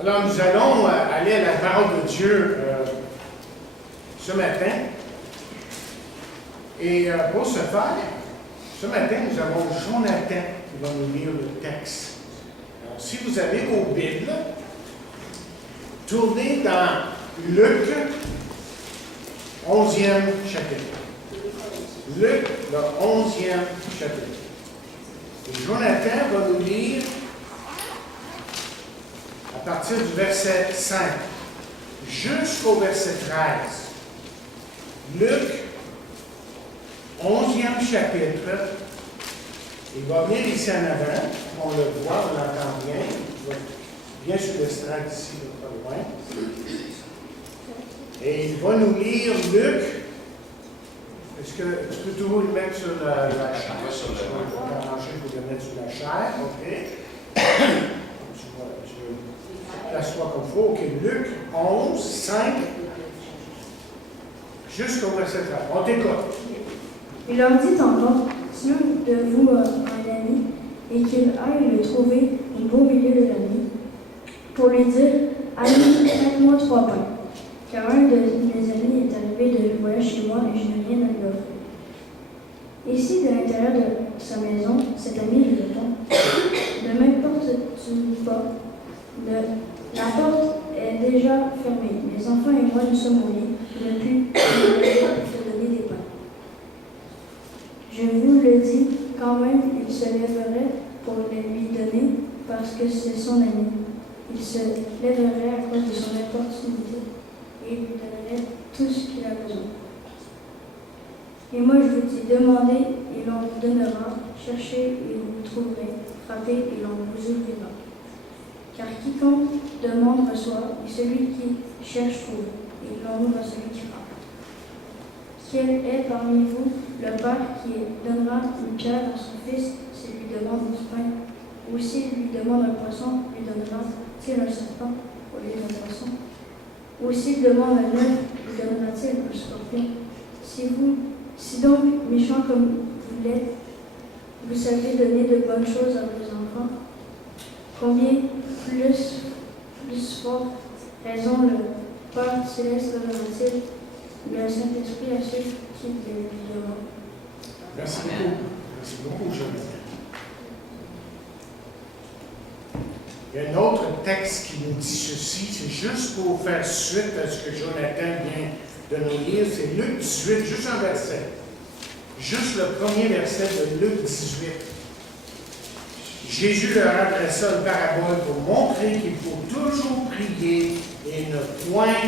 Alors, nous allons aller à la parole de Dieu ce matin. Et pour ce faire, ce matin, nous avons Jonathan qui va nous lire le texte. Alors, si vous avez vos Bibles, tournez dans Luc, 11e chapitre. Luc, le 11e chapitre. Et Jonathan va nous lire à partir du verset 5 jusqu'au verset 13. Luc, 11e chapitre. Il va venir ici en avant. On le voit, on l'entend bien. Il va bien sur l'estrade ici, pas loin. Et il va nous lire Luc. Est-ce que tu peux toujours le mettre sur la chair? Je vais arranger pour le mettre sur la chair. OK. Place-toi comme il faut. OK. Luc 11, 5, jusqu'au verset 13. On t'écoute. Il leur dit encore, si l'un de vous a un ami et qu'il aille le trouver au beau milieu de la nuit, pour lui dire, ami, prête-moi 3 pains, car un de mes amis est arrivé de voyage chez moi et je n'ai rien à lui offrir. Et si de l'intérieur de sa maison, cet ami lui répond, ne m'importe-tu pas, la porte est déjà fermée, mes enfants et moi nous sommes au lit, je ne puis te donner des pains. Je vous le dis, quand même, il se lèverait pour les lui donner, parce que c'est son ami. Il se lèverait à cause de son importunité et lui donnerait tout ce qu'il a besoin. Et moi je vous dis, demandez et l'on vous donnera, cherchez et vous trouverez, frappez et l'on vous ouvrira. Car quiconque demande reçoit, et celui qui cherche trouve, et l'on ouvre à celui qui frappe. Quel est parmi vous le père qui donnera une pierre à son fils s'il lui demande du pain, ou s'il lui demande un poisson, lui donnera-t-il un serpent au lieu d'un poisson? Ou s'il demande un œuf, lui donnera-t-il un scorpion? Si donc, méchants comme vous l'êtes, vous savez donner de bonnes choses à vos enfants, combien plus fort raison le Père céleste donnera-t-il le Saint-Esprit à ceux qui le demandent? Merci beaucoup. Merci beaucoup, Jonathan. Il y a un autre texte qui nous dit ceci, c'est juste pour faire suite à ce que Jonathan vient de nous lire, c'est Luc 18, juste un verset. Juste le premier verset de Luc 18. Jésus leur adressa une parabole pour montrer qu'il faut toujours prier et ne point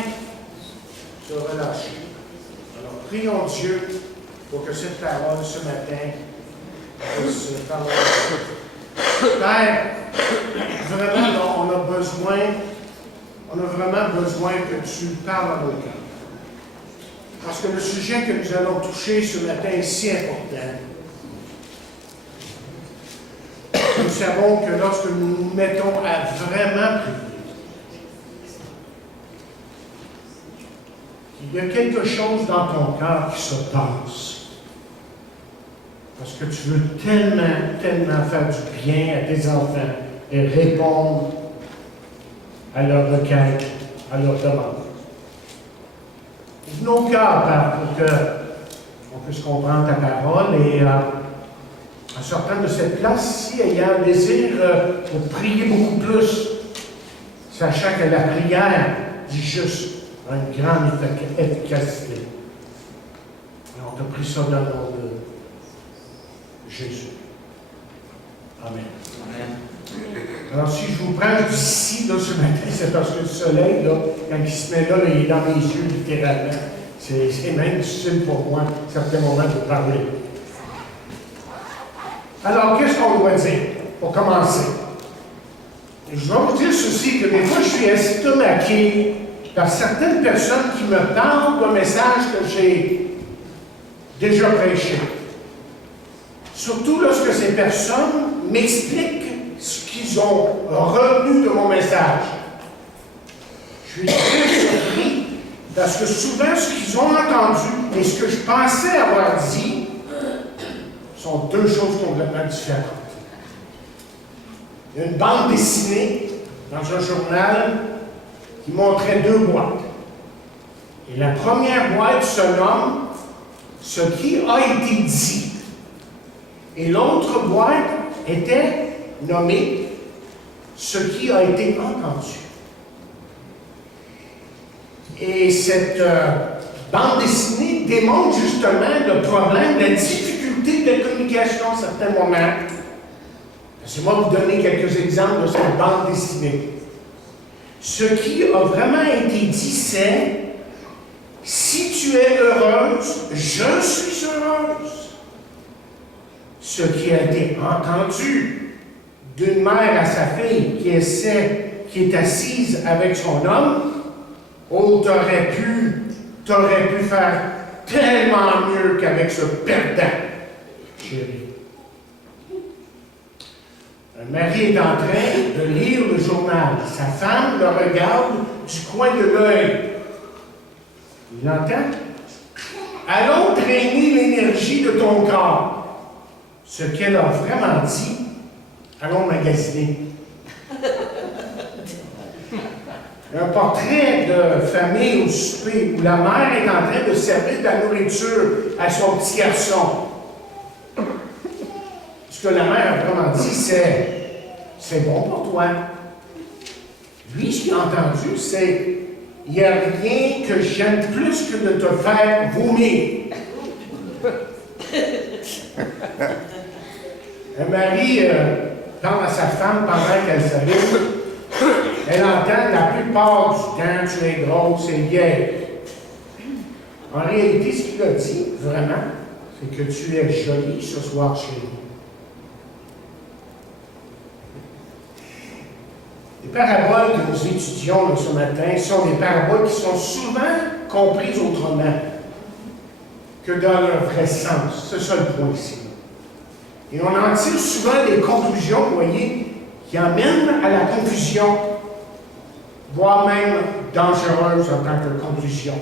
se relâcher. Alors, prions Dieu pour que cette parole ce matin puisse parler. Père, vraiment, on a vraiment besoin que tu parles à nos cœurs. Parce que le sujet que nous allons toucher ce matin est si important. Nous savons que lorsque nous nous mettons à vraiment prier, il y a quelque chose dans ton cœur qui se passe. Parce que tu veux tellement faire du bien à tes enfants et répondre à leurs requêtes, à leurs demandes. Ouvre nos cœurs, Père, pour qu'on puisse comprendre ta parole et en sortant de cette place-ci, ayant un désir pour prier beaucoup plus, sachant que la prière dit juste a une grande efficacité. Et on te prie ça dans le nom de Jésus. Amen. Amen. Alors, si je vous prends d'ici, là, ce matin, c'est parce que le soleil, là, quand il se met là, il est dans mes yeux, littéralement. C'est même difficile pour moi, à certains moments, de parler. Alors, qu'est-ce qu'on doit dire pour commencer? Et je vais vous dire ceci, que des fois, je suis estomaqué par certaines personnes qui me parlent d'un message que j'ai déjà prêché. Surtout lorsque ces personnes m'expliquent ce qu'ils ont retenu de mon message. Je suis très surpris parce que souvent, ce qu'ils ont entendu et ce que je pensais avoir dit sont deux choses complètement différentes. Il y a une bande dessinée dans un journal qui montrait deux boîtes. Et la première boîte se nomme « Ce qui a été dit ». Et l'autre boîte était nommée « Ce qui a été entendu ». Et cette bande dessinée démontre justement le problème, la difficulté de communication à certains moments. Laissez-moi vous donner quelques exemples de cette bande dessinée. Ce qui a vraiment été dit, c'est « Si tu es heureuse, je suis heureuse ». Ce qui a été entendu d'une mère à sa fille qui est assise avec son homme, « Oh, t'aurais pu faire tellement mieux qu'avec ce perdant, chérie. » Un mari est en train de lire le journal. Sa femme le regarde du coin de l'œil. Il entend. « Allons traîner l'énergie de ton corps. » Ce qu'elle a vraiment dit, allons magasiner. Un portrait de famille au souper où la mère est en train de servir de la nourriture à son petit garçon. Ce que la mère a vraiment dit, c'est bon pour toi. Lui, ce qu'il a entendu, c'est il n'y a rien que j'aime plus que de te faire vomir. Un mari parle à sa femme pendant qu'elle s'allume. Elle entend la plupart du temps, tu es grosse et vieille. En réalité, ce qu'il a dit, vraiment, c'est que tu es jolie ce soir chez nous. Les paraboles que nous étudions là, ce matin sont des paraboles qui sont souvent comprises autrement que dans leur vrai sens. C'est ça le point ici. Et on en tire souvent des conclusions, vous voyez, qui amènent à la confusion, voire même dangereuse en tant que conclusion.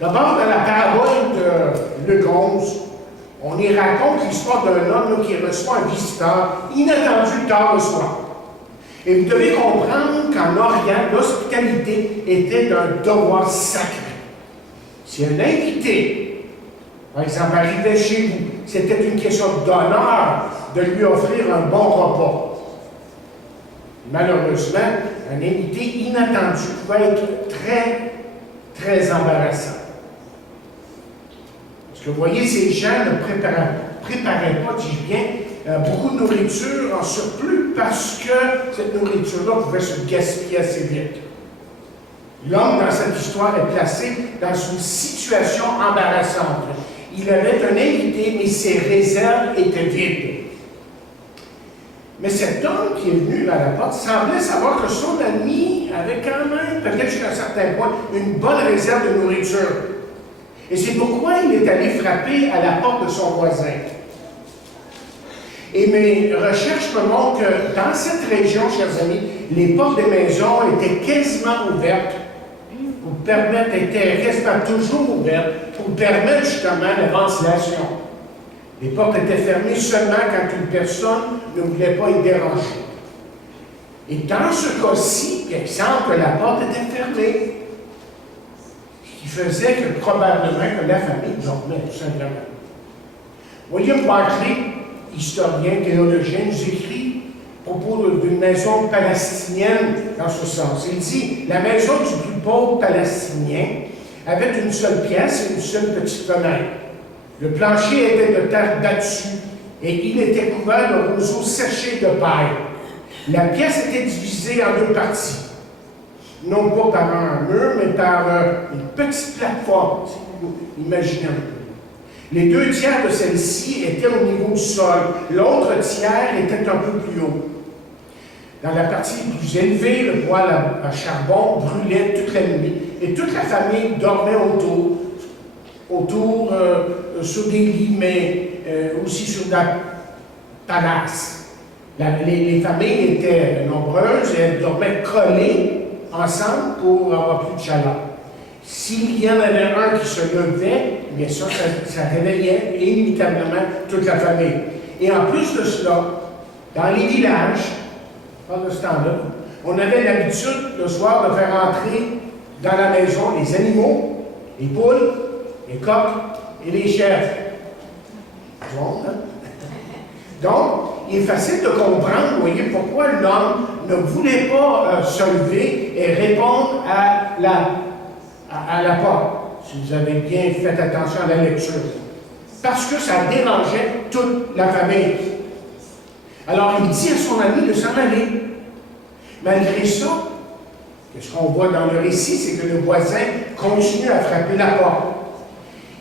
D'abord, dans la parabole de Luc 11, on y raconte l'histoire d'un homme qui reçoit un visiteur inattendu tard le soir. Et vous devez comprendre qu'en Orient, l'hospitalité était d'un devoir sacré. Si un invité, par exemple, arrivait chez vous, c'était une question d'honneur de lui offrir un bon repas. Malheureusement, un invité inattendu pouvait être très, très embarrassant. Parce que vous voyez, ces gens ne préparaient pas, dis-je bien, beaucoup de nourriture en surplus parce que cette nourriture-là pouvait se gaspiller assez vite. L'homme, dans cette histoire, est placé dans une situation embarrassante. Il avait un invité, mais ses réserves étaient vides. Mais cet homme qui est venu à la porte semblait savoir que son ami avait quand même, peut-être jusqu'à un certain point, une bonne réserve de nourriture. Et c'est pourquoi il est allé frapper à la porte de son voisin. Et mes recherches me montrent que dans cette région, chers amis, les portes des maisons étaient quasiment ouvertes, étaient quasiment toujours ouvertes, pour permettre justement la ventilation. Les portes étaient fermées seulement quand une personne ne voulait pas y déranger. Et dans ce cas-ci, il semble que la porte était fermée. Ce qui faisait que probablement que la famille dormait, tout simplement. William Barclay, historien, théologien, nous écrit à propos d'une maison palestinienne dans ce sens. Il dit « La maison du plus pauvre palestinien avait une seule pièce et une seule petite fenêtre. Le plancher était de terre battue et il était couvert de roseaux séchés de paille. La pièce était divisée en deux parties, non pas par un mur, mais par une petite plateforme, si vous imaginez un peu. Les deux tiers de celle-ci étaient au niveau du sol, l'autre tiers était un peu plus haut. Dans la partie plus élevée, le poêle à charbon brûlait toute la nuit et toute la famille dormait autour sur des lits, mais aussi sur la palace. Les familles étaient nombreuses et elles dormaient collées ensemble pour avoir plus de chaleur. S'il y en avait un qui se levait, bien sûr, ça réveillait inévitablement toute la famille. Et en plus de cela, dans les villages, Je parle de ce temps-là. On avait l'habitude, le soir, de faire entrer dans la maison les animaux, les poules, les coqs et les chèvres. Bon, hein? Donc, il est facile de comprendre, vous voyez, pourquoi l'homme ne voulait pas se lever et répondre à la porte. Si vous avez bien fait attention à la lecture. Parce que ça dérangeait toute la famille. Alors, il dit à son ami de s'en aller. Malgré ça, ce qu'on voit dans le récit, c'est que le voisin continue à frapper la porte.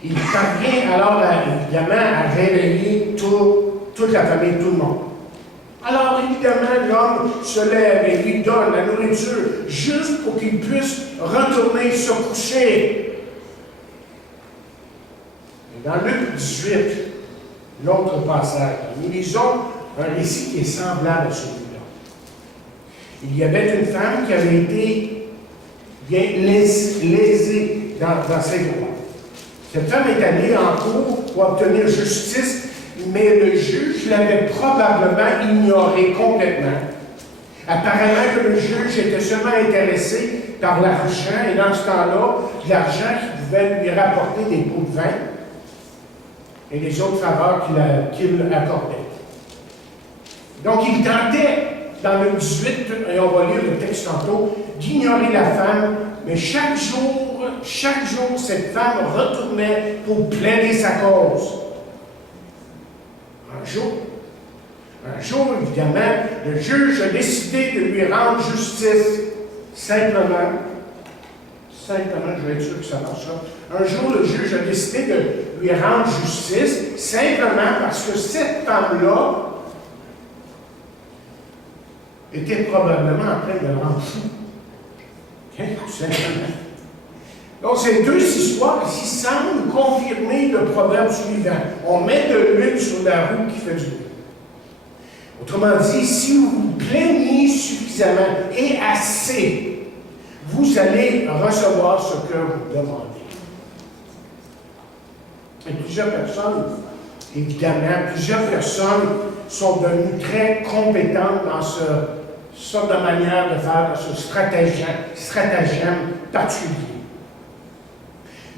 Il parvient alors, évidemment, à réveiller toute la famille, tout le monde. Alors, évidemment, l'homme se lève et lui donne la nourriture juste pour qu'il puisse retourner se coucher. Et dans Luc 18, l'autre passage, nous lisons un récit qui est semblable à celui-là. Il y avait une femme qui avait été bien lésée dans ses droits. Cette femme est allée en cour pour obtenir justice, mais le juge l'avait probablement ignoré complètement. Apparemment que le juge était seulement intéressé par l'argent, et dans ce temps-là, l'argent qui pouvait lui rapporter des pots de vin et les autres faveurs qu'il accordait. Donc, il tentait, dans le 18, et on va lire le texte tantôt, d'ignorer la femme, mais chaque jour, cette femme retournait pour plaider sa cause. Un jour, évidemment, le juge a décidé de lui rendre justice. Simplement, je vais être sûr que ça marche là. Un jour, le juge a décidé de lui rendre justice, simplement parce que cette femme-là était probablement en train de le rendre fou. Tout simplement. Donc, ces deux histoires ici semblent confirmer le proverbe suivant. On met de l'huile sur la roue qui fait du bruit. Autrement dit, si vous vous plaignez suffisamment et assez, vous allez recevoir ce que vous demandez. Et plusieurs personnes sont devenues très compétentes dans ce sorte de manière de faire, ce stratagème particulier.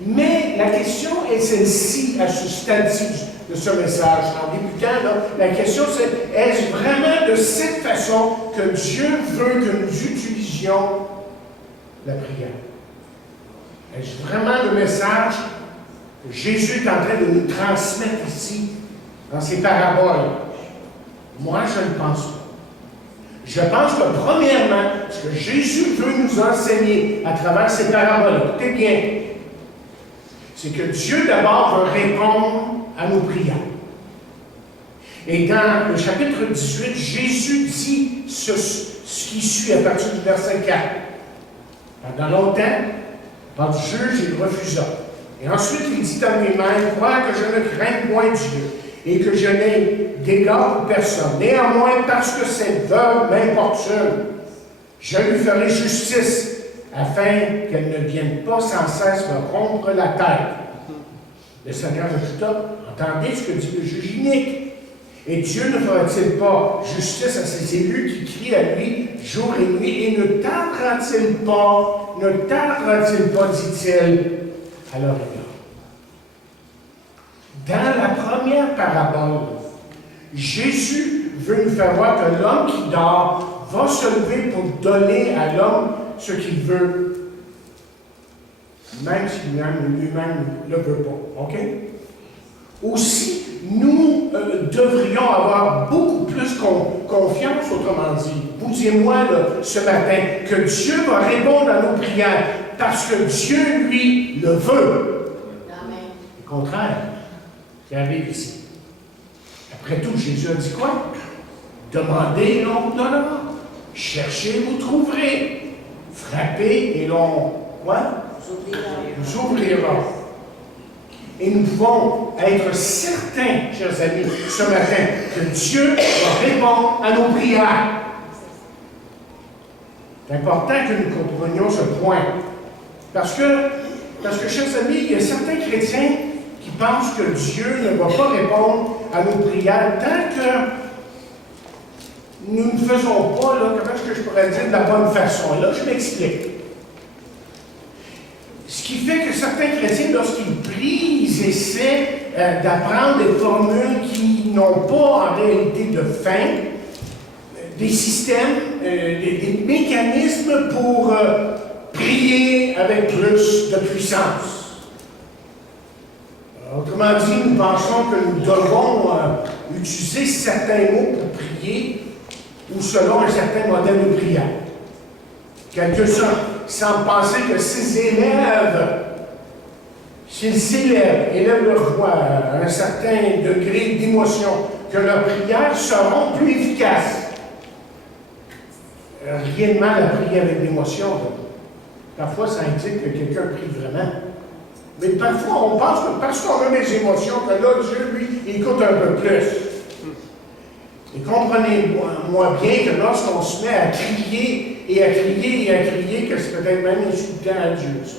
Mais la question est celle-ci, à ce stade-ci de ce message. En débutant, là, la question c'est, est-ce vraiment de cette façon que Dieu veut que nous utilisions la prière? Est-ce vraiment le message que Jésus est en train de nous transmettre ici, dans ces paraboles? Moi, je ne pense pas. Je pense que, premièrement, ce que Jésus veut nous enseigner à travers ces paraboles, écoutez bien, c'est que Dieu, d'abord, veut répondre à nos prières. Et dans le chapitre 18, Jésus dit ce qui suit à partir du verset 4. Pendant longtemps, par le juge, il refusa. Et ensuite, il dit à lui-même, crois que je ne crains point Dieu, et que je n'ai d'égard pour personne. Néanmoins, parce que cette veuve m'importune, je lui ferai justice, afin qu'elle ne vienne pas sans cesse me rompre la tête. Le Seigneur ajouta, entendez ce que dit le juge inique. Et Dieu ne fera-t-il pas justice à ses élus qui crient à lui jour et nuit, et ne tardera-t-il pas, dit-il, à leur égard. Dans la première parabole, Jésus veut nous faire voir que l'homme qui dort va se lever pour donner à l'homme ce qu'il veut, même si lui-même ne le veut pas. OK? Aussi, nous devrions avoir beaucoup plus confiance, autrement dit, vous et moi, là, ce matin, que Dieu va répondre à nos prières parce que Dieu, lui, le veut. Amen. Au contraire, qui arrive ici. Après tout, Jésus a dit quoi? Demandez et l'on vous donnera. Cherchez, vous trouverez. Frappez et l'on, quoi? Nous ouvrira. Et nous pouvons être certains, chers amis, ce matin, que Dieu va répondre à nos prières. C'est important que nous comprenions ce point. Parce que, chers amis, il y a certains chrétiens qui pensent que Dieu ne va pas répondre à nos prières tant que nous ne faisons pas, là, comment est-ce que je pourrais dire, de la bonne façon. Là, je m'explique. Ce qui fait que certains chrétiens, lorsqu'ils prient, ils essaient d'apprendre des formules qui n'ont pas en réalité de fin, des systèmes, des mécanismes pour prier avec plus de puissance. Autrement dit, nous pensons que nous devons utiliser certains mots pour prier ou selon un certain modèle de prière. Quelques-uns semblent penser que s'ils élèvent leur voix à un certain degré d'émotion, que leurs prières seront plus efficaces. Rien de mal à prier avec l'émotion. Parfois, ça indique que quelqu'un prie vraiment. Mais parfois, on pense que parce qu'on a des émotions, que là, Dieu, lui, il écoute un peu plus. Et comprenez-moi bien que lorsqu'on se met à crier et à crier et à crier, que c'est peut-être même insultant à Dieu, ça.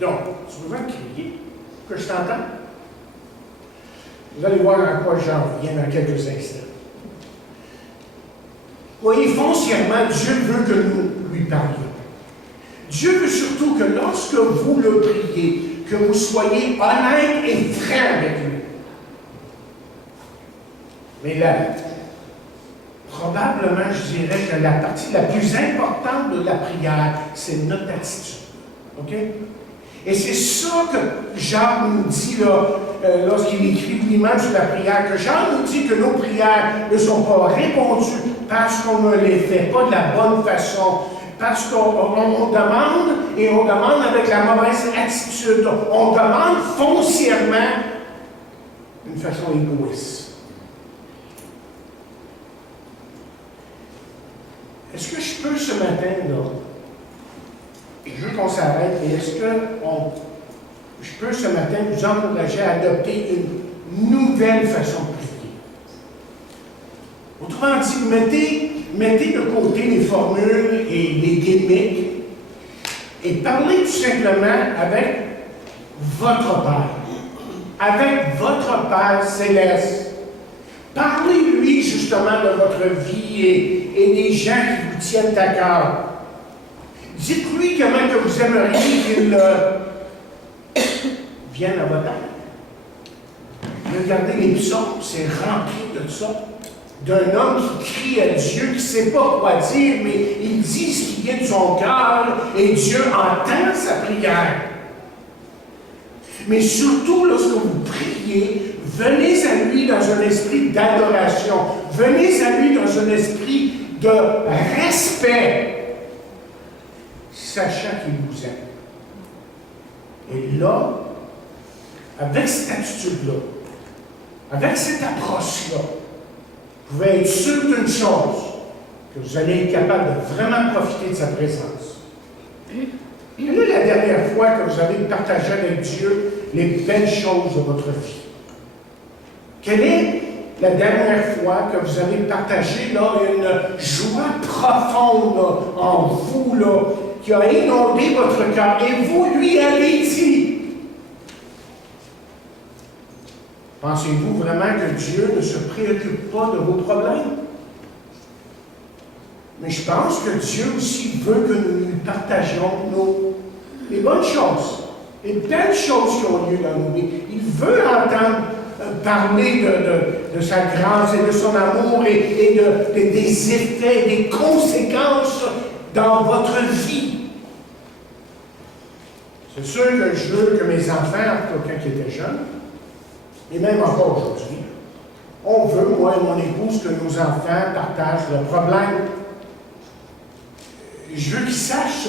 Donc, tu veux crier que je t'entends? Vous allez voir à quoi j'en reviens dans quelques instants. Voyez, foncièrement, Dieu veut que nous lui parlions. Dieu veut surtout que lorsque vous le priez, que vous soyez honnête et franc avec lui. Mais là, probablement, je dirais que la partie la plus importante de la prière, c'est notre attitude. OK? Et c'est ça que Jacques nous dit là, lorsqu'il écrit lui-même sur la prière, que Jacques nous dit que nos prières ne sont pas répondues parce qu'on ne les fait pas de la bonne façon, parce qu'on demande et on demande avec la mauvaise attitude. On demande foncièrement d'une façon égoïste. Est-ce que je peux ce matin, là, je veux qu'on s'arrête, et est-ce que je peux ce matin vous encourager à adopter une nouvelle façon de prier? Autrement dit, mettez de côté les formules et les gimmicks et parlez tout simplement avec votre Père, avec votre Père céleste. Parlez-lui justement de votre vie et des gens qui vous tiennent à cœur. Dites-lui comment que vous aimeriez qu'il vienne à votre aide. Regardez les psaumes, c'est rempli de ça. D'un homme qui crie à Dieu, qui ne sait pas quoi dire, mais il dit ce qui vient de son cœur, et Dieu entend sa prière. Mais surtout, lorsque vous priez, venez à lui dans un esprit d'adoration. Venez à lui dans un esprit de respect, sachant qu'il vous aime. Et là, avec cette attitude-là, avec cette approche-là, vous pouvez être sûr d'une chose, que vous allez être capable de vraiment profiter de sa présence. Quelle est la dernière fois que vous avez partagé avec Dieu les belles choses de votre vie? Quelle est la dernière fois que vous avez partagé là, une joie profonde là, en vous, là, qui a inondé votre cœur, et vous lui avez dit? Pensez-vous vraiment que Dieu ne se préoccupe pas de vos problèmes? Mais je pense que Dieu aussi veut que nous lui partagions les bonnes choses, les belles choses qui ont lieu dans nos vies. Il veut entendre parler de sa grâce et de son amour et des effets, des conséquences dans votre vie. C'est sûr que je veux que mes enfants, quand ils étaient jeunes, et même encore aujourd'hui, on veut, moi et mon épouse, que nos enfants partagent leurs problèmes. Je veux qu'ils sachent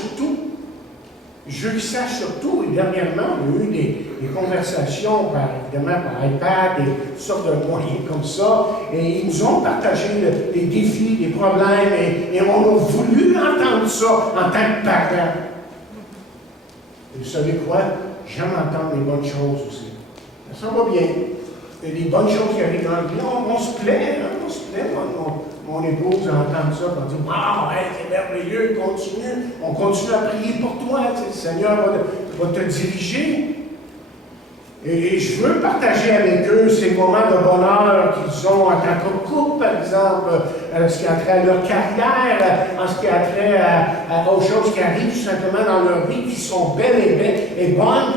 surtout, et dernièrement, on a eu des conversations, évidemment par iPad et toutes sortes de moyens comme ça, et ils nous ont partagé les défis, les problèmes, et on a voulu entendre ça en tant que parents. Et vous savez quoi? J'aime entendre les bonnes choses aussi. Ça va bien. Il y a des bonnes choses qui arrivent dans la vie. On se plaît, hein? On se plaît. Mon épouse entend ça, on dit « Wow, hey, c'est merveilleux, continue. On continue à prier pour toi. Le Seigneur va te diriger. » Et je veux partager avec eux ces moments de bonheur qu'ils ont en tant que couple, par exemple, en ce qui a trait à leur carrière, en ce qui a trait aux choses qui arrivent tout simplement dans leur vie, qui sont belles et bonnes.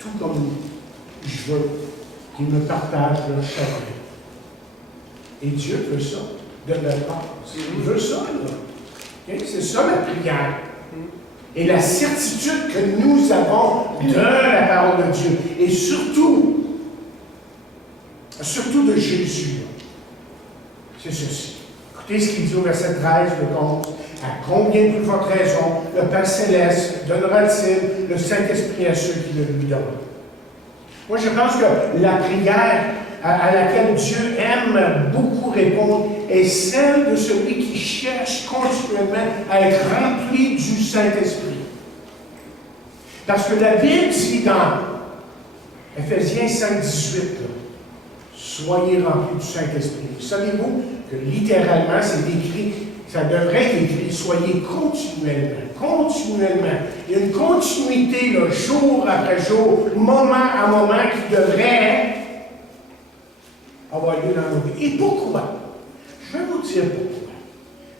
Tout comme je veux qu'ils me partagent leur chagrin. Et Dieu veut ça de leur part. Il veut ça, là. Okay? C'est ça la prière. Et la certitude que nous avons de la parole de Dieu. Et surtout de Jésus. C'est ceci. Écoutez ce qu'il dit au verset 13, le 11. À combien de votre raison le Père Céleste donnera-t-il le Saint-Esprit à ceux qui le lui donnent? Moi, je pense que la prière à laquelle Dieu aime beaucoup répondre est celle de celui qui cherche continuellement à être rempli du Saint-Esprit. Parce que la Bible dit dans Éphésiens 5, 18, soyez remplis du Saint-Esprit. Savez-vous que littéralement, c'est écrit, ça devrait être écrit, soyez continuellement. Continuellement. Il y a une continuité, là, jour après jour, moment à moment, qui devrait avoir lieu dans nos vies. Et pourquoi? Je vais vous dire pourquoi.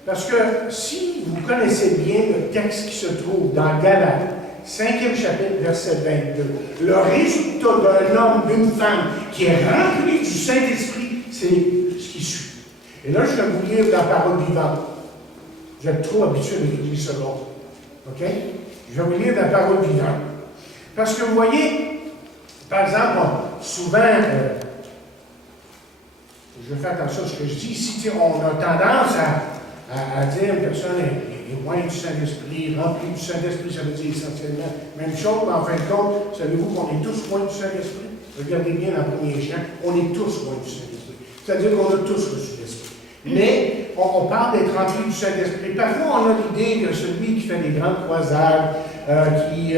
Parce que si vous connaissez bien le texte qui se trouve dans Galates, 5e chapitre, verset 22, le résultat d'un homme, d'une femme qui est rempli du Saint-Esprit, c'est ce qui suit. Et là, je vais vous lire la parole vivante. Vous êtes trop habitué à l'Église seconde. OK? Je vais vous lire la parole vivante. Parce que vous voyez, par exemple, souvent, je vais faire attention à ce que je dis ici, on a tendance à dire une personne est loin du Saint-Esprit, remplie du Saint-Esprit, ça veut dire essentiellement même chose, mais en fin de compte, savez-vous qu'on est tous loin du Saint-Esprit? Regardez bien dans le premier chant, on est tous loin du Saint-Esprit. C'est-à-dire qu'on a tous reçu l'Esprit. Mais on parle d'être rempli du Saint-Esprit. Parfois, on a l'idée que celui qui fait des grandes croisades, qui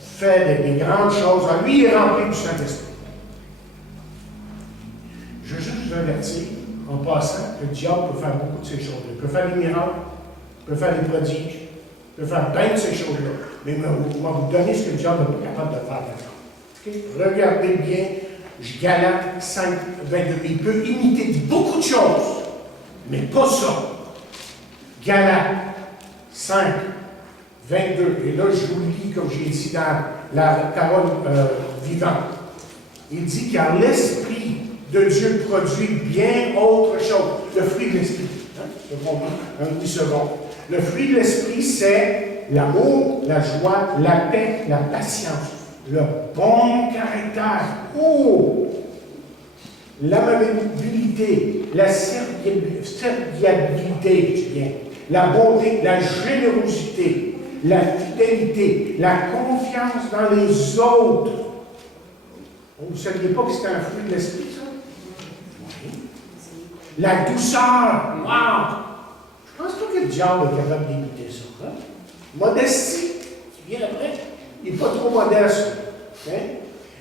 fait des grandes choses, lui, il est rempli du Saint-Esprit. Je veux juste vous avertir, en passant, que le diable peut faire beaucoup de ces choses-là. Il peut faire des miracles, il peut faire des prodiges, il peut faire plein de ces choses-là. Mais on va vous donner ce que le diable n'est pas capable de faire. Okay? Regardez bien, Galates 5, 22. Il peut imiter beaucoup de choses, mais pas ça. Galates 5, 22. Et là, je vous le lis, comme j'ai dit dans la parole vivante. Il dit car l'Esprit de Dieu produit bien autre chose. Le fruit de l'Esprit. Un demi-seconde. Le fruit de l'Esprit, c'est l'amour, la joie, la paix, la patience, le bon caractère, l'amabilité, la serviabilité, la bonté, la générosité, la fidélité, la confiance dans les autres. Vous ne saviez pas que c'était un fruit de l'Esprit, ça? La douceur. Wow! Je pense pas que le diable est capable d'imiter ça. Hein? Modestie, qui vient après, il n'est pas trop modeste. Hein?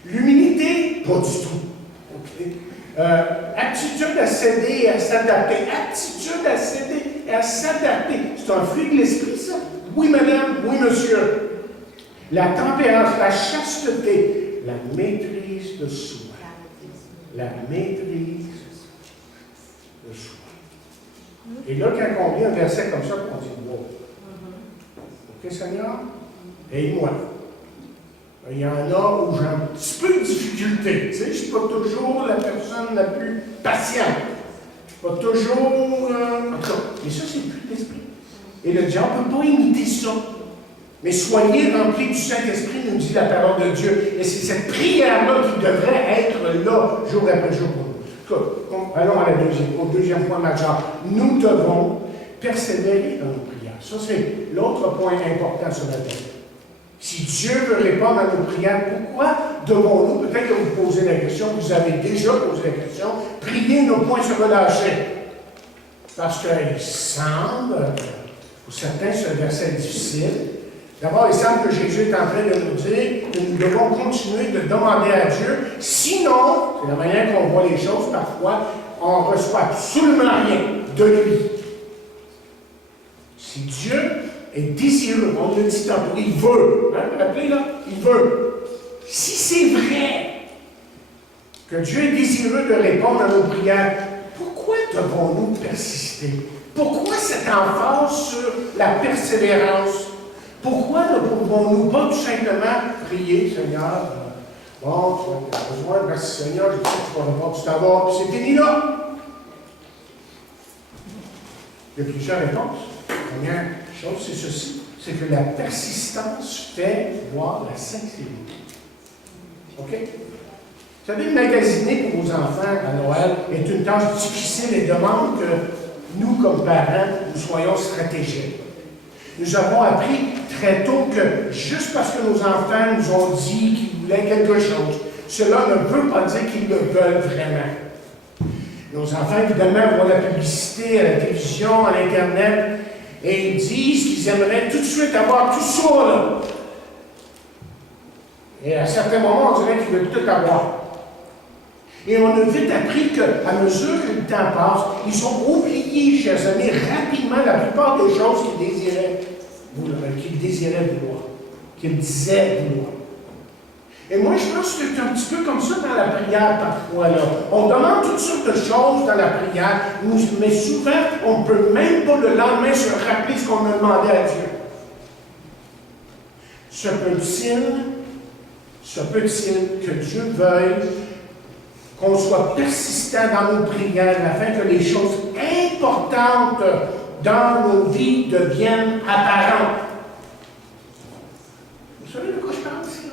L'humilité, pas du tout. Okay? Aptitude à céder et à s'adapter. Aptitude à céder et à s'adapter. C'est un fruit de l'esprit, ça? Oui, madame, oui, monsieur. La tempérance, la chasteté, la maîtrise de soi. La maîtrise de soi. Et là, quand on lit un verset comme ça, on dit wow. OK, Seigneur? Aide-moi. Il y en a où j'ai un petit peu de difficulté. Tu sais, je ne suis pas toujours la personne la plus patiente. Je ne suis pas toujours. En tout cas, mais ça, c'est le fruit de l'esprit. Et le diable ne peut pas imiter ça. Mais soyez remplis du Saint-Esprit, nous dit la parole de Dieu. Et c'est cette prière-là qui devrait être là, jour après jour pour nous. Allons au deuxième point majeur. Nous devons persévérer dans nos prières. Ça, c'est l'autre point important sur la tête. Si Dieu veut répondre à nos prières, pourquoi devons-nous, peut-être que vous posez la question, vous avez déjà posé la question, prier nos points se relâcher? Parce qu'il semble, pour certains, c'est un verset difficile. D'abord, il semble que Jésus est en train de nous dire que nous devons continuer de demander à Dieu. Sinon, c'est la manière qu'on voit les choses parfois, on ne reçoit absolument rien de lui. Si Dieu est désireux. On le dit tantôt, il veut. Hein, rappelez là, il veut. Si c'est vrai que Dieu est désireux de répondre à nos prières, pourquoi devons-nous persister? Pourquoi cette emphase sur la persévérance? Pourquoi ne pouvons-nous pas tout simplement prier, Seigneur, bon, tu as besoin, merci Seigneur, je sais que tu vas répondre, tu t'en vas, puis c'est fini là. Il y a plusieurs réponses. La première chose, c'est ceci, c'est que la persistance fait voir la sincérité. OK? Vous savez, magasiner pour vos enfants à Noël est une tâche difficile et demande que nous, comme parents, nous soyons stratégiques. Nous avons appris très tôt que juste parce que nos enfants nous ont dit qu'ils voulaient quelque chose, cela ne veut pas dire qu'ils le veulent vraiment. Nos enfants, évidemment, voient la publicité à la télévision, à l'Internet, et ils disent qu'ils aimeraient tout de suite avoir tout ça, là. Et à certains moments, on dirait qu'ils veulent tout avoir. Et on a vite appris qu'à mesure que le temps passe, ils ont oublié, chers amis, rapidement la plupart des choses qu'ils désiraient vouloir, qu'ils disaient vouloir. Et moi, je pense que c'est un petit peu comme ça dans la prière parfois. Là. On demande toutes sortes de choses dans la prière, mais souvent, on ne peut même pas le lendemain se rappeler ce qu'on a demandé à Dieu. Se peut-il que Dieu veuille qu'on soit persistant dans nos prières afin que les choses importantes dans nos vies deviennent apparentes. Vous savez de quoi je parle ici?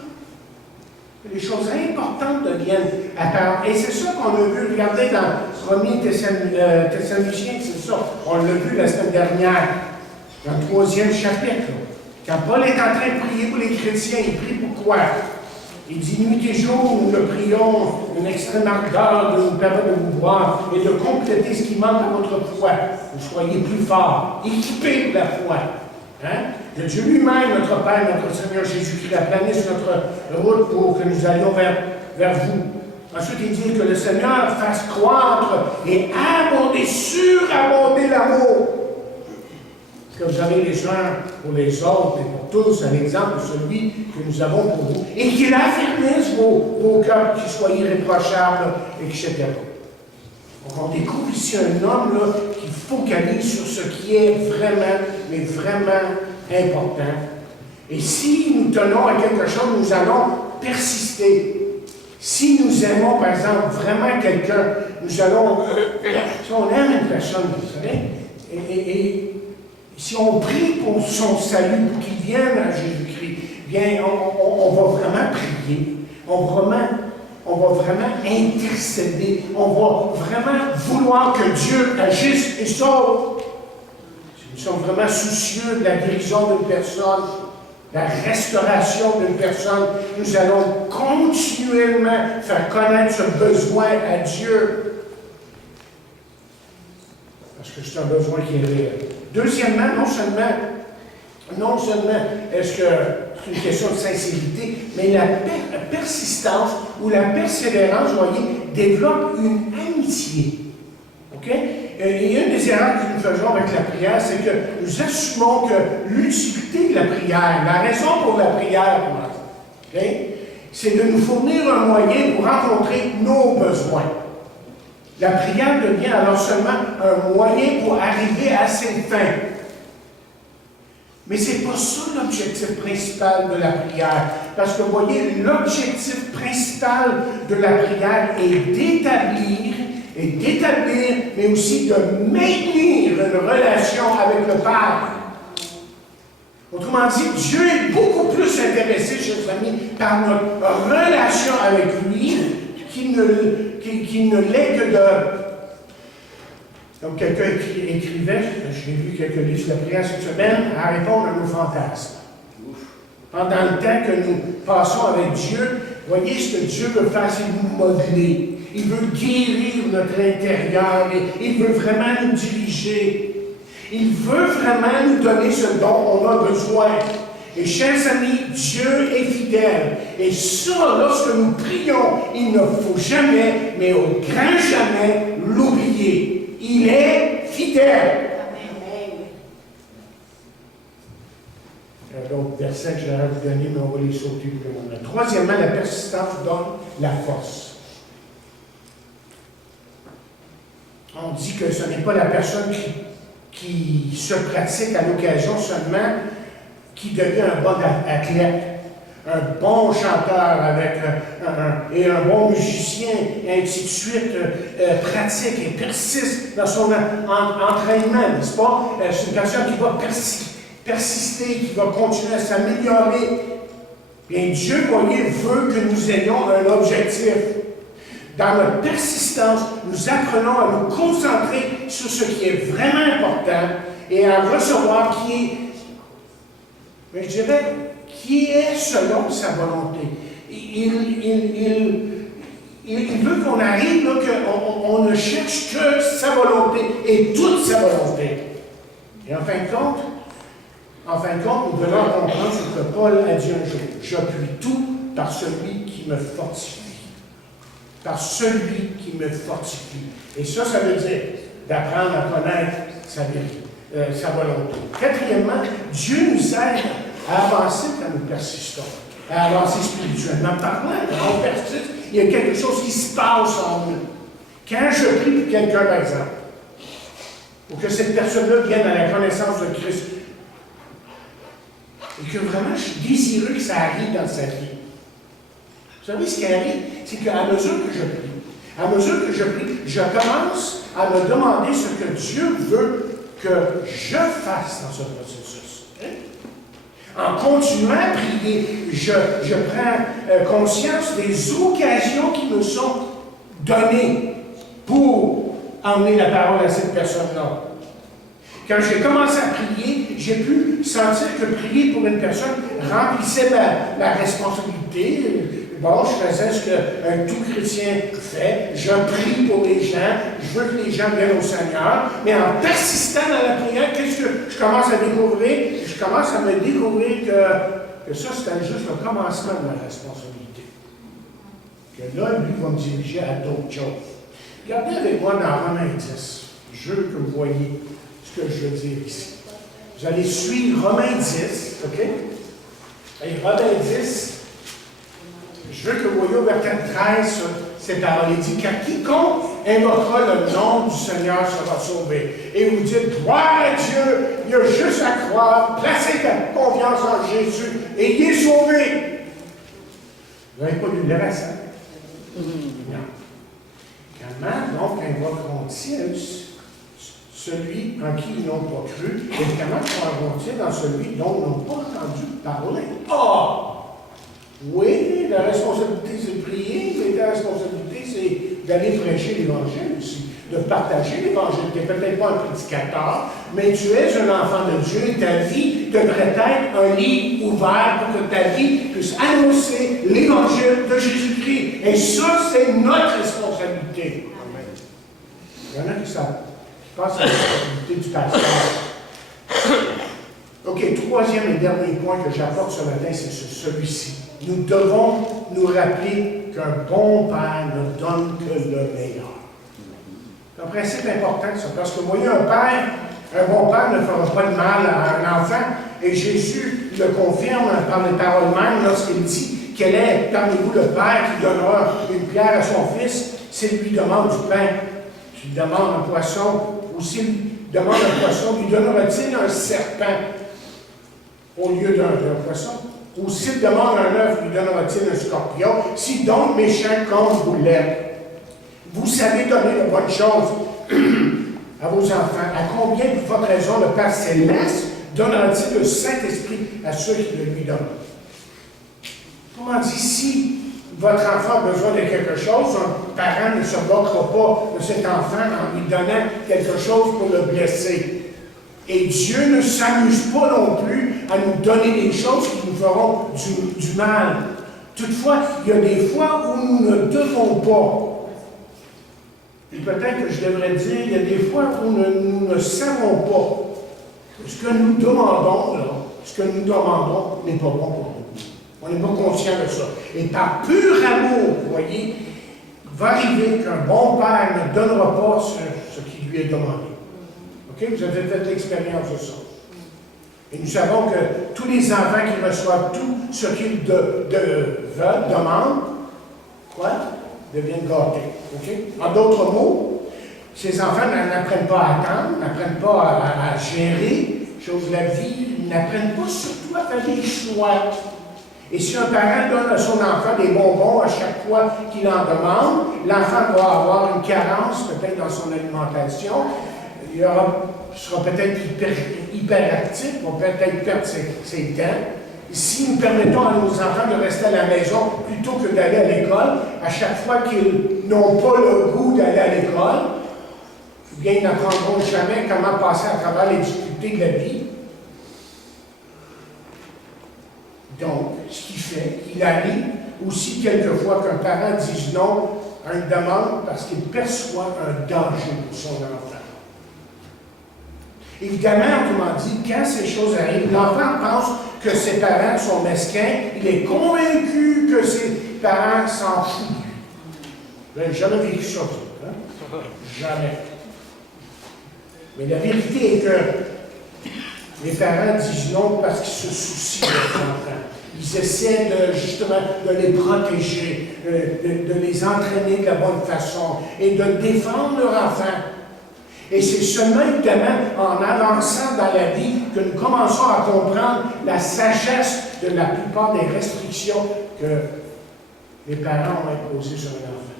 Que les choses importantes deviennent apparentes. Et c'est ça qu'on a vu, regardez dans 1er Thessaloniciens, c'est ça. On l'a vu la semaine dernière, dans le 3e chapitre. Quand Paul est en train de prier pour les chrétiens, il prie pourquoi? Il dit, nuit et jour, nous le prions, une extrême ardeur de nous permettre de vous voir et de compléter ce qui manque à votre foi. Vous soyez plus forts, équipés pour la foi. Hein? Que Dieu lui-même, notre Père, notre Seigneur Jésus-Christ, a plané sur notre route pour que nous allions vers vous. Ensuite, il dit que le Seigneur fasse croître et surabonder l'amour. Que vous avez les uns pour les autres et pour tous, un exemple de celui que nous avons pour vous, et qu'il affermisse vos cœurs, qu'ils soient irréprochables, etc. Donc, on découvre ici un homme là, qui focalise sur ce qui est vraiment, mais vraiment important. Et si nous tenons à quelque chose, nous allons persister. Si nous aimons, par exemple, vraiment quelqu'un, nous allons... si on aime une personne, vous savez, et si on prie pour son salut, pour qu'il vienne à Jésus-Christ, bien, on va vraiment prier. On va vraiment intercéder. On va vraiment vouloir que Dieu agisse et sauve. Si nous sommes vraiment soucieux de la guérison d'une personne, la restauration d'une personne, nous allons continuellement faire connaître ce besoin à Dieu. Parce que c'est un besoin qui est réel. Deuxièmement, non seulement est-ce que c'est une question de sincérité, mais la persistance ou la persévérance, voyez, développe une amitié. OK? Et une des erreurs que nous faisons avec la prière, c'est que nous assumons que l'utilité de la prière, la raison pour la prière, okay, c'est de nous fournir un moyen pour rencontrer nos besoins. La prière devient alors seulement un moyen pour arriver à ses fins. Mais ce n'est pas ça l'objectif principal de la prière. Parce que, vous voyez, l'objectif principal de la prière est d'établir, mais aussi de maintenir une relation avec le Père. Autrement dit, Dieu est beaucoup plus intéressé, chers amis, par notre relation avec lui qu'il ne l'est que de... Donc, quelqu'un écrivait, j'ai lu quelques livres sur la prière cette semaine, à répondre à nos fantasmes. Pendant le temps que nous passons avec Dieu, voyez ce que Dieu veut faire, c'est nous modeler. Il veut guérir notre intérieur, il veut vraiment nous diriger. Il veut vraiment nous donner ce dont on a besoin. Et chers amis, Dieu est fidèle. Et ça, lorsque nous prions, il ne faut jamais, mais au grand jamais, l'oublier. Il est fidèle. d'autres versets que j'aurais vous donner, mais on va les sauter pour le moment. Troisièmement, la persistance donne la force. On dit que ce n'est pas la personne qui se pratique à l'occasion seulement qui devient un bon athlète, un bon chanteur et un bon musicien, et ainsi de suite, pratique et persiste dans son entraînement, n'est-ce pas? C'est une personne qui va persister, qui va continuer à s'améliorer. Bien, Dieu, voyez, veut que nous ayons un objectif. Dans notre persistance, nous apprenons à nous concentrer sur ce qui est vraiment important et à recevoir qui est selon sa volonté. Il veut qu'on arrive, qu'on ne cherche que sa volonté et toute sa volonté. Et en fin de compte, nous devons comprendre ce que Paul a dit un jour. J'appuie tout par celui qui me fortifie. Par celui qui me fortifie. Et ça veut dire d'apprendre à connaître sa volonté. Quatrièmement, Dieu nous aide à avancer quand nous persistons, à avancer spirituellement parlant. Quand on persiste, il y a quelque chose qui se passe en nous. Quand je prie pour quelqu'un, par exemple, pour que cette personne-là vienne à la connaissance de Christ, et que vraiment je suis désireux que ça arrive dans sa vie. Vous savez ce qui arrive? C'est qu'à mesure que je prie, je commence à me demander ce que Dieu veut que je fasse dans ce processus. En continuant à prier, je prends conscience des occasions qui me sont données pour emmener la parole à cette personne-là. Quand j'ai commencé à prier, j'ai pu sentir que prier pour une personne remplissait ma responsabilité. Bon, je faisais ce qu'un tout chrétien fait. Je prie pour les gens. Je veux que les gens viennent au Seigneur. Mais en persistant dans la prière, qu'est-ce que je commence à découvrir? Je commence à me découvrir que ça, c'était juste le commencement de ma responsabilité. Que là, lui va me diriger à d'autres choses. Regardez avec moi dans Romains 10. Je veux que vous voyez ce que je veux dire ici. Vous allez suivre Romains 10, OK? Et Romains 10, je veux que vous voyez au verset 13 cette parole. Il dit, car quiconque invoquera le nom du Seigneur sera sauvé. Et vous dites, gloire à Dieu, il y a juste à croire, placez ta confiance en Jésus et il est sauvé. Vous n'avez pas lu le reste, hein? Non. Comment donc invoqueront-ils celui en qui ils n'ont pas cru, et comment croiront-ils dans celui dont ils n'ont pas entendu parler? Oui, la responsabilité, c'est de prier, mais la responsabilité, c'est d'aller prêcher l'Évangile aussi, de partager l'Évangile. Tu n'es peut-être pas un prédicateur, mais tu es un enfant de Dieu et ta vie devrait être un livre ouvert pour que ta vie puisse annoncer l'Évangile de Jésus-Christ. Et ça, c'est notre responsabilité. Amen. Il y en a qui savent. Je pense à la responsabilité du pasteur. OK, troisième et dernier point que j'apporte ce matin, c'est celui-ci. Nous devons nous rappeler qu'un bon père ne donne que le meilleur. C'est un principe important, ça, parce que vous voyez, un bon père ne fera pas de mal à un enfant, et Jésus le confirme par les paroles mêmes lorsqu'il dit quel est parmi vous le père qui donnera une pierre à son fils s'il lui demande du pain, s'il demande un poisson, ou s'il demande un poisson, lui donnera-t-il un serpent au lieu d'un poisson? Ou s'il demande un œuf, lui donnera-t-il un scorpion? Si donc méchant comme vous l'êtes, vous savez donner de bonnes choses à vos enfants, à combien de votre raison le Père Céleste donnera-t-il le Saint-Esprit à ceux qui le lui donnent? Comment dit, si votre enfant a besoin de quelque chose, un parent ne se moquera pas de cet enfant en lui donnant quelque chose pour le blesser. Et Dieu ne s'amuse pas non plus à nous donner des choses qui nous feront du mal. Toutefois, il y a des fois où nous ne devons pas. Et peut-être que je devrais dire, il y a des fois où nous ne savons pas. Ce que nous demandons, n'est pas bon pour nous. On n'est pas conscient de ça. Et par pur amour, vous voyez, il va arriver qu'un bon père ne donnera pas ce qui lui est demandé. OK? Vous avez fait l'expérience de ça. Et nous savons que tous les enfants qui reçoivent tout ce qu'ils veulent, demandent, quoi? Deviennent gâtés. Okay? En d'autres mots, ces enfants n'apprennent pas à attendre, n'apprennent pas à gérer choses de la vie, ils n'apprennent pas surtout à faire des choix. Et si un parent donne à son enfant des bonbons à chaque fois qu'il en demande, l'enfant va avoir une carence peut-être dans son alimentation, il sera peut-être hyperactif, va peut-être perdre ses dents. Si nous permettons à nos enfants de rester à la maison plutôt que d'aller à l'école, à chaque fois qu'ils n'ont pas le goût d'aller à l'école, eh bien, ils n'apprendront jamais comment passer à travers les difficultés de la vie. Donc, ce qui fait qu'il arrive aussi quelquefois qu'un parent dise non à une demande parce qu'il perçoit un danger pour son enfant. Évidemment, autrement dit, quand ces choses arrivent, l'enfant pense que ses parents sont mesquins, il est convaincu que ses parents s'en foutent. Vous n'avez jamais vécu ça, hein? Jamais. Mais la vérité est que les parents disent non parce qu'ils se soucient de leurs enfants. Ils essaient justement de les protéger, de les entraîner de la bonne façon et de défendre leur enfant. Et c'est seulement, évidemment, en avançant dans la vie que nous commençons à comprendre la sagesse de la plupart des restrictions que les parents ont imposées sur un enfant.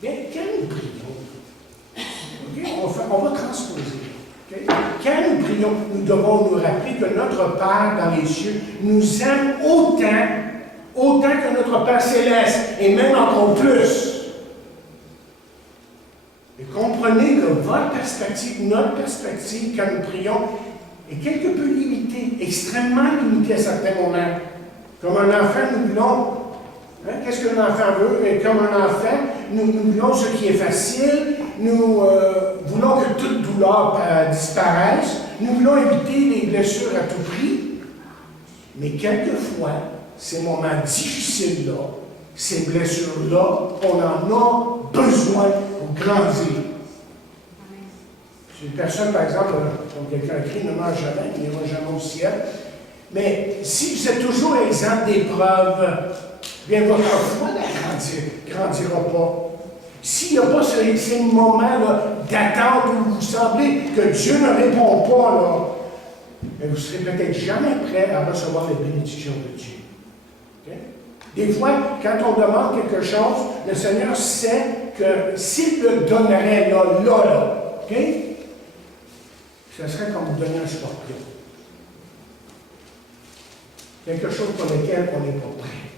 Bien, quand nous prions, okay, on va transposer. Okay? Quand nous prions, nous devons nous rappeler que notre Père dans les cieux nous aime autant que notre Père céleste, et même encore plus. Et comprenez que votre perspective, notre perspective, quand nous prions, est quelque peu limitée, extrêmement limitée à certains moments. Comme un enfant, nous voulons, hein, qu'est-ce qu'un enfant veut? Et comme un enfant, nous voulons ce qui est facile, nous voulons que toute douleur disparaisse, nous voulons éviter les blessures à tout prix. Mais quelquefois, ces moments difficiles-là, ces blessures-là, on en a besoin pour grandir. Si une personne, par exemple, comme quelqu'un écrit, ne mange jamais, il n'ira jamais au ciel. Mais si vous êtes toujours exempt d'épreuves, bien votre foi ne grandira pas. S'il n'y a pas ces moments-là d'attente où vous semblez que Dieu ne répond pas, là, vous ne serez peut-être jamais prêt à recevoir les bénédictions de Dieu. Okay? Des fois, quand on demande quelque chose, le Seigneur sait que s'il le donnerait là, OK? Ce serait comme vous donner un scorpion. Quelque chose pour lequel on n'est pas prêt.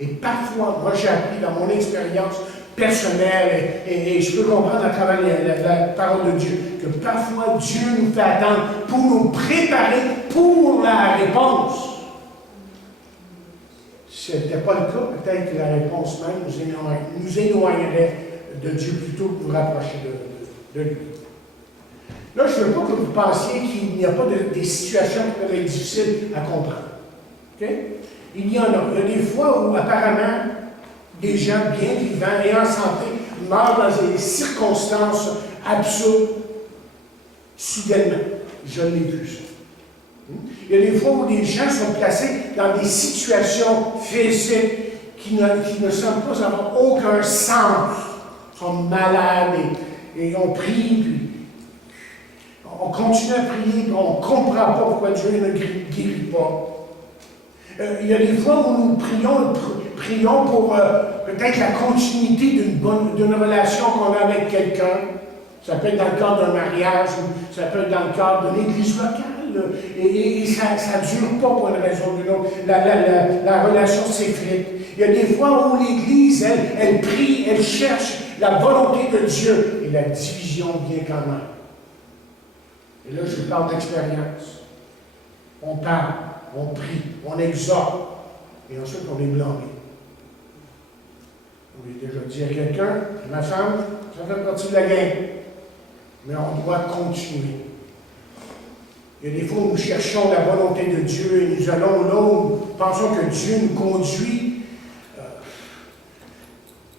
Et parfois, moi j'ai appris dans mon expérience personnelle, et je peux comprendre à travers la parole de Dieu, que parfois Dieu nous fait attendre pour nous préparer pour la réponse. Si ce n'était pas le cas, peut-être que la réponse même nous éloignerait de Dieu plutôt que nous rapprocher de lui. Là, je ne veux pas que vous pensiez qu'il n'y a pas des situations qui peuvent être difficiles à comprendre. Okay? Il y en a. Il y a des fois où, apparemment, des gens bien vivants et en santé meurent dans des circonstances absurdes, soudainement. Je l'ai vu, ça. Il y a des fois où des gens sont placés dans des situations physiques qui ne semblent pas avoir aucun sens. Ils sont malades et on prie, puis on continue à prier, puis on ne comprend pas pourquoi Dieu ne guérit pas. Il y a des fois où nous prions pour peut-être la continuité d'une relation qu'on a avec quelqu'un. Ça peut être dans le cadre d'un mariage, ou ça peut être dans le cadre d'une église locale. Et ça ne dure pas pour une raison ou d'une autre. La relation s'effrite. Il y a des fois où l'Église, elle prie, elle cherche la volonté de Dieu. Et la division vient quand même. Et là, je parle d'expérience. On parle, on prie, on exhorte. Et ensuite, on est blâmé. On lui a déjà dit à quelqu'un, ma femme, ça fait partie de la game. Mais on doit continuer. Il y a des fois où nous cherchons la volonté de Dieu et nous allons là où nous pensons que Dieu nous conduit.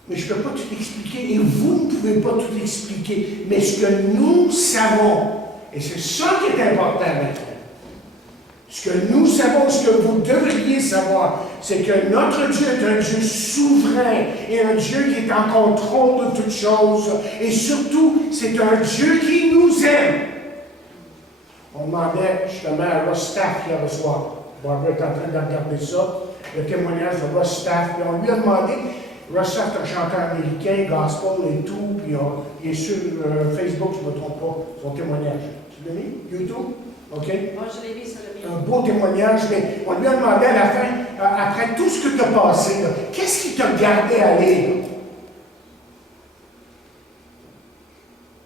Mais je ne peux pas tout expliquer et vous ne pouvez pas tout expliquer. Mais ce que nous savons Et c'est ça qui est important maintenant. Ce que nous savons, ce que vous devriez savoir, c'est que notre Dieu est un Dieu souverain et un Dieu qui est en contrôle de toutes choses. Et surtout, c'est un Dieu qui nous aime. On demandait justement à Ross Staff hier le soir. Barbara est en train de regarder ça, le témoignage de Ross Staff. Puis on lui a demandé, Ross Staff est un chanteur américain, gospel et tout, puis il est sur Facebook, je ne me trompe pas, son témoignage. Tu l'as mis? YouTube? OK? Moi, je l'ai vu sur le Un beau témoignage, mais on lui a demandé à la fin, après tout ce que tu as passé, qu'est-ce qui t'a gardé aller?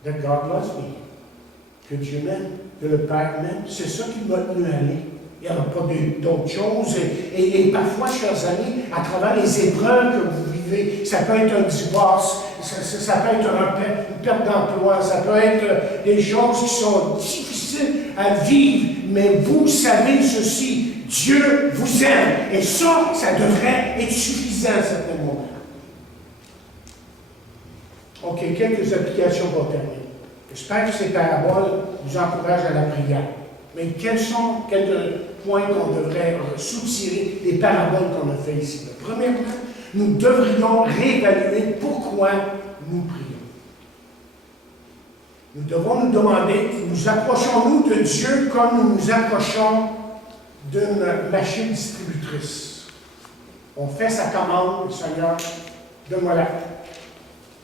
That God loves me. Que Dieu m'aime, que le Père m'aime. C'est ça qui m'a tenu aller. Il n'y a pas d'autres choses. Et parfois, chers amis, à travers les épreuves que vous vivez, ça peut être un divorce, ça peut être une perte d'emploi, ça peut être des choses qui sont difficiles à vivre, mais vous savez ceci, Dieu vous aime. Et ça devrait être suffisant à certains moments. OK, quelques applications pour terminer. J'espère que ces paraboles vous encouragent à la prière. Mais quels sont quelques points qu'on devrait soutirer des paraboles qu'on a fait ici? Premièrement, nous devrions réévaluer pourquoi nous prions. Nous devons nous demander, nous approchons-nous de Dieu comme nous nous approchons d'une machine distributrice? On fait sa commande, Seigneur, donne-moi-la.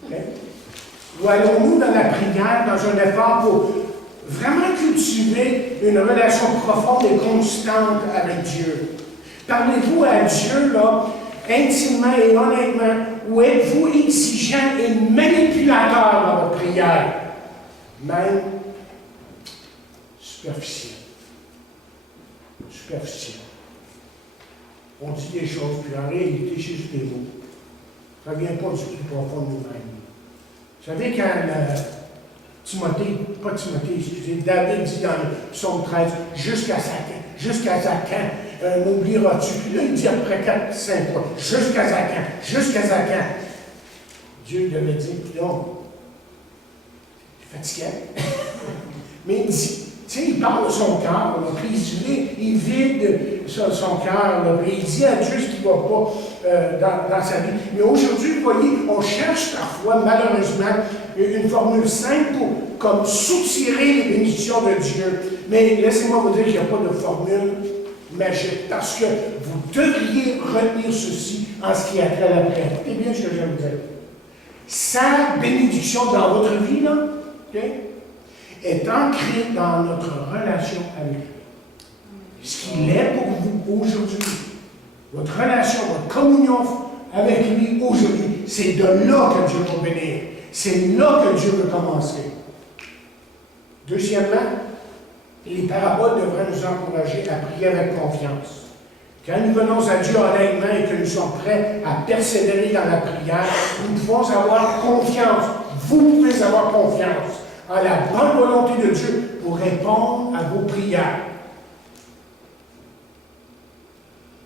Okay? Ou allons-nous dans la prière, dans un effort pour vraiment cultiver une relation profonde et constante avec Dieu? Parlez-vous à Dieu, là, intimement et honnêtement, ou êtes-vous exigeant et manipulateur dans votre prière? Même superficiel. Superficiel. On dit des choses, puis en réalité, c'est juste des mots. Ça ne vient pas du plus profond de nous-mêmes. Vous savez, quand David dit dans le psaume 13, jusqu'à Zacan, m'oublieras-tu? Puis là, il dit après 4-5 fois, jusqu'à Zacan. Dieu lui avait dit, puis là, fatigué. Mais il dit, tu sais, il parle de son cœur, puis il vide son cœur, puis il dit à Dieu ce qui ne va pas dans sa vie. Mais aujourd'hui, vous voyez, on cherche parfois, malheureusement, une formule simple pour comme soutirer les bénédictions de Dieu. Mais laissez-moi vous dire qu'il n'y a pas de formule magique, parce que vous devriez retenir ceci en ce qui a trait à la prière. Écoutez bien ce que je vais vous dire. Sa bénédiction dans votre vie, là, okay, est ancrée dans notre relation avec lui. Ce qu'il est pour vous aujourd'hui, votre relation, votre communion avec lui aujourd'hui, c'est de là que Dieu va bénir. C'est là que Dieu veut commencer. Deuxièmement, les paraboles devraient nous encourager à prier avec confiance. Quand nous venons à Dieu honnêtement et que nous sommes prêts à persévérer dans la prière, nous pouvons avoir confiance. Vous pouvez avoir confiance en la bonne volonté de Dieu pour répondre à vos prières.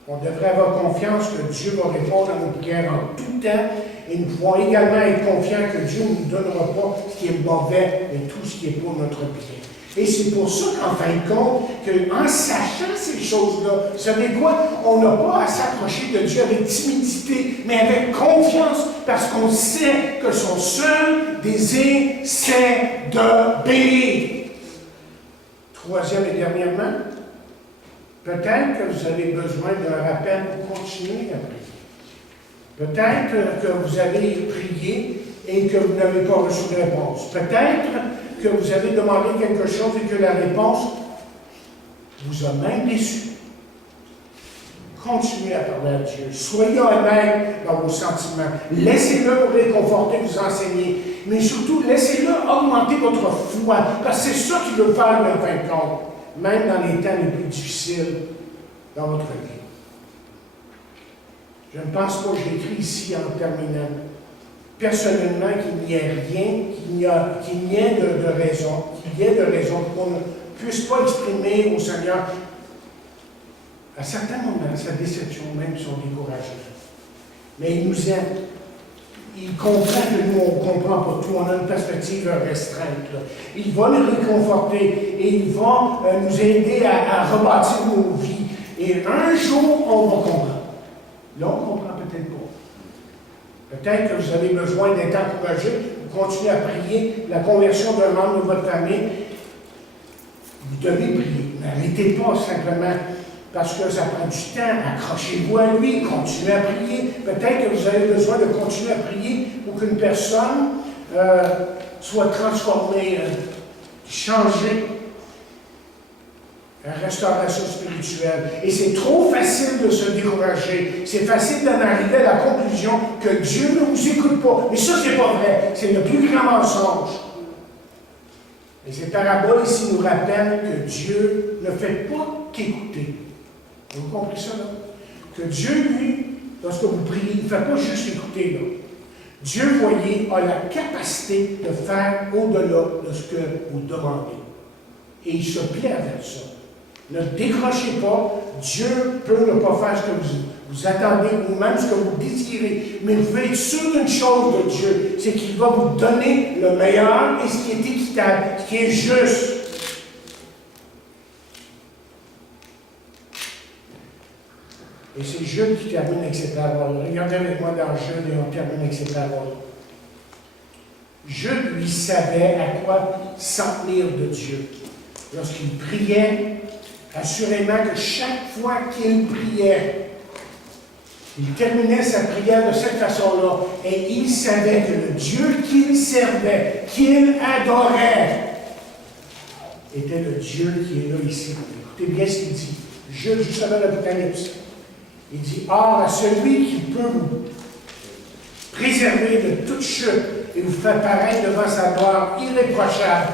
On devrait avoir confiance que Dieu va répondre à nos prières en tout temps et nous pouvons également être confiants que Dieu ne nous donnera pas ce qui est mauvais, mais tout ce qui est pour notre bien. Et c'est pour ça qu'en fin de compte, qu'en sachant ces choses-là, vous savez quoi? On n'a pas à s'approcher de Dieu avec timidité, mais avec confiance, parce qu'on sait que son seul désir, c'est de bénir. Troisième et dernièrement, peut-être que vous avez besoin d'un rappel pour continuer à prier. Peut-être que vous avez prié et que vous n'avez pas reçu de réponse. Peut-être que vous avez demandé quelque chose et que la réponse vous a même déçu. Continuez à parler à Dieu. Soyez honnête dans vos sentiments. Laissez-le vous réconforter, vous enseigner. Mais surtout, laissez-le augmenter votre foi. Parce que c'est ça qu'il veut faire, en fin de compte. Même dans les temps les plus difficiles dans votre vie. Je ne pense pas que j'ai écrit ici en terminant. Personnellement, qu'il n'y ait rien, qu'il n'y ait de raison pour qu'on ne puisse pas exprimer au Seigneur, à certains moments, sa déception, même son découragement. Mais il nous aime. il comprend que nous, on ne comprend pas tout, on a une perspective restreinte. Là. Il va nous réconforter et il va nous aider à rebâtir nos vies. Et un jour, on va comprendre. Là, on ne comprend peut-être pas. Peut-être que vous avez besoin d'être encouragé, vous continuez à prier la conversion d'un membre de votre famille. Vous devez prier. N'arrêtez pas simplement parce que ça prend du temps. Accrochez-vous à lui, continuez à prier. Peut-être que vous avez besoin de continuer à prier pour qu'une personne soit transformée, changée. La restauration spirituelle. Et c'est trop facile de se décourager. C'est facile d'en arriver à la conclusion que Dieu ne vous écoute pas. Mais ça, c'est pas vrai. C'est le plus grand mensonge. Et ces paraboles ici nous rappellent que Dieu ne fait pas qu'écouter. Vous comprenez ça, là? Que Dieu, lui, lorsque vous priez, il ne fait pas juste écouter, là. Dieu, voyez, a la capacité de faire au-delà de ce que vous demandez. Et il se plaît avec ça. Ne décrochez pas. Dieu peut ne pas faire ce que vous attendez ou même ce que vous désirez. Mais vous pouvez être sûr d'une chose de Dieu, c'est qu'il va vous donner le meilleur et ce qui est équitable, ce qui est juste. Et c'est Jude qui termine avec cette parole. Regardez avec moi dans Jude et on termine avec cette parole. Jude, lui, savait à quoi s'en tenir de Dieu. Lorsqu'il priait, assurément que chaque fois qu'il priait, il terminait sa prière de cette façon-là. Et il savait que le Dieu qu'il servait, qu'il adorait, était le Dieu qui est là ici. Écoutez bien ce qu'il dit. Jude, juste avant l'Apocalypse. Il dit, or, à celui qui peut vous préserver de toute chute et vous faire paraître devant sa gloire irréprochable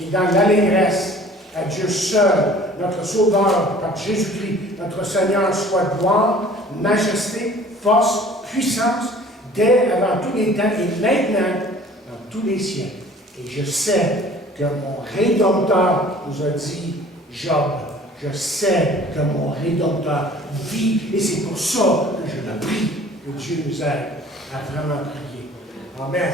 et dans l'allégresse, à Dieu seul, notre Sauveur, par Jésus-Christ, notre Seigneur, soit gloire, majesté, force, puissance, dès avant tous les temps et maintenant, dans tous les siècles. Et je sais que mon Rédempteur nous a dit, Job, je sais que mon Rédempteur vit, et c'est pour ça que je le prie, que Dieu nous aide à vraiment prier. Amen.